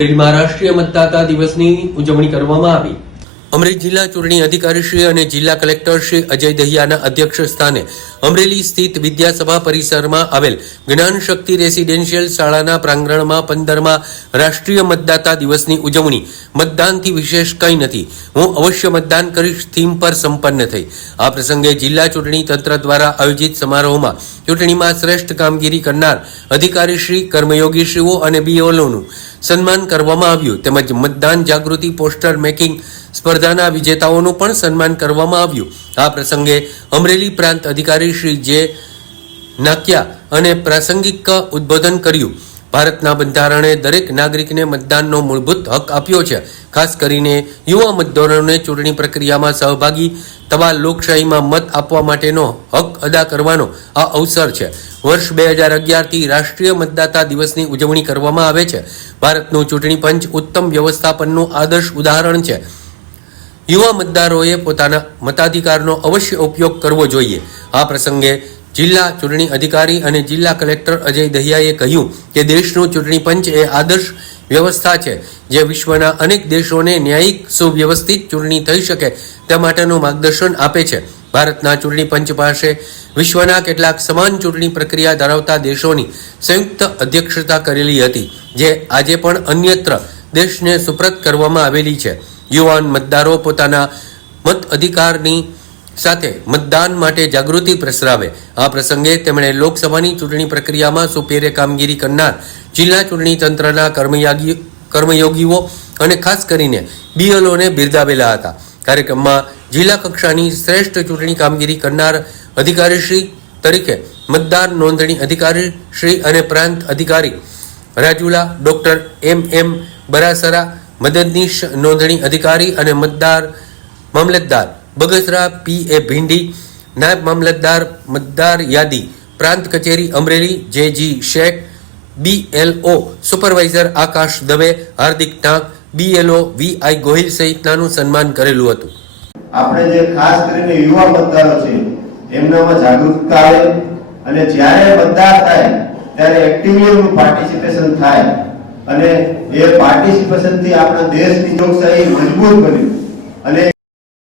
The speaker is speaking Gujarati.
અમરેલીમાં રાષ્ટ્રીય મતદાતા દિવસની ઉજવણી કરવામાં આવી. અમરેલી જિલ્લા ચૂંટણી અધિકારી શ્રી અને જિલ્લા કલેક્ટર શ્રી અજય દહિયાના અધ્યક્ષ સ્થાને અમરેલી સ્થિત વિદ્યાસભા પરિસરમાં આવેલ જ્ઞાન શક્તિ રેસિડેન્શિયલ શાળાના પ્રાંગણમાં પંદરમાં રાષ્ટ્રીય મતદાતા દિવસની ઉજવણી. મતદાનથી વિશેષ કંઈ નથી. હું અવશ્ય મતદાન કરીશ. થીમ પર સંપન્ન થઈ. આ પ્રસંગે જિલ્લા ચૂંટણી તંત્ર દ્વારા આયોજિત સમારોહમાં ચૂંટણીમાં શ્રેષ્ઠ કામગીરી કરનાર અધિકારીશ્રી કર્મયોગીશ્રીઓ અને બીઓલોનું સન્માન કરવામાં આવ્યું. તેમજ મતદાન જાગૃતિ પોસ્ટર મેકિંગ સ્પર્ધાના વિજેતાઓનું પણ સન્માન કરવામાં આવ્યું. આ પ્રસંગે અમરેલી પ્રાંત અધિકારી શ્રી જે નાક્યા અને પ્રાસંગિક ઉદ્બોધન કર્યું. ભારતના બંધારણે દરેક નાગરિકને મતદાનનો મૂળભૂત હક આપ્યો છે. ખાસ કરીને યુવા મતદારોને ચૂંટણી પ્રક્રિયામાં સહભાગી તવા લોકશાહીમાં મત આપવા માટેનો હક અદા કરવાનો આ અવસર છે. વર્ષ બે હજાર અગિયારથી રાષ્ટ્રીય મતદાતા દિવસની ઉજવણી કરવામાં આવે છે. ભારતનું ચૂંટણી પંચ ઉત્તમ વ્યવસ્થાપનનું આદર્શ ઉદાહરણ છે. યુવા મતદારોએ પોતાના મતાધિકારનો અવશ્ય ઉપયોગ કરવો જોઈએ. આ પ્રસંગે જિલ્લા ચૂંટણી અધિકારી અને જિલ્લા કલેક્ટર અજય દહિયાએ કહ્યું કે દેશનું ચૂંટણી પંચ એ આદર્શ વ્યવસ્થા છે. જે વિશ્વના અનેક દેશોને ન્યાયિક સુવ્યવસ્થિત ચૂંટણી થઈ શકે તે માટેનું માર્ગદર્શન આપે છે. ભારતના ચૂંટણી પંચ પાસે વિશ્વના કેટલાક સમાન ચૂંટણી પ્રક્રિયા ધરાવતા દેશોની સંયુક્ત અધ્યક્ષતા કરેલી હતી, જે આજે પણ અન્યત્ર દેશને સુપ્રત કરવામાં આવેલી છે. યુવાન મતદારો પોતાના મત અધિકારની સાથે મતદાન માટે જાગૃતિ પ્રસરાવે. આ પ્રસંગે તેમણે લોકસભાની ચૂંટણી પ્રક્રિયામાં સુપેરે કામગીરી કરનાર જિલ્લા ચૂંટણી તંત્રના કર્મયાગી કર્મયોગીઓ અને ખાસ કરીને બીએલઓને બિરદાવેલા હતા. કાર્યક્રમમાં જિલ્લા કક્ષાની શ્રેષ્ઠ ચૂંટણી કામગીરી કરનાર અધિકારીશ્રી તરીકે મતદાર નોંધણી અધિકારી શ્રી અને પ્રાંત અધિકારી Rajula doctor M M Barasara મદદનીશ નોંધણી અધિકારી અને મતદાર મામલતદાર બગસરા પી એ ભીંડી, નાયબ મામલતદાર મતદાર યાદી, પ્રાંત કચેરી Amreli J G Sheikh, BLO supervisor Akash Dave, Hardik Tank, BLO V I Gohil સહિતનાનું સન્માન કરેલું હતું. આપણે જે ખાસ કરીને યુવા મતદારો છે, એમનામાં જાગૃતતા આવે અને જ્યારે મતદાર થાય, ત્યારે એક્ટિવલી પાર્ટિસિપેશન થાય. અને એ પાર્ટિસિપેશનથી આપણા દેશની લોકશાહી મજબૂત બની અને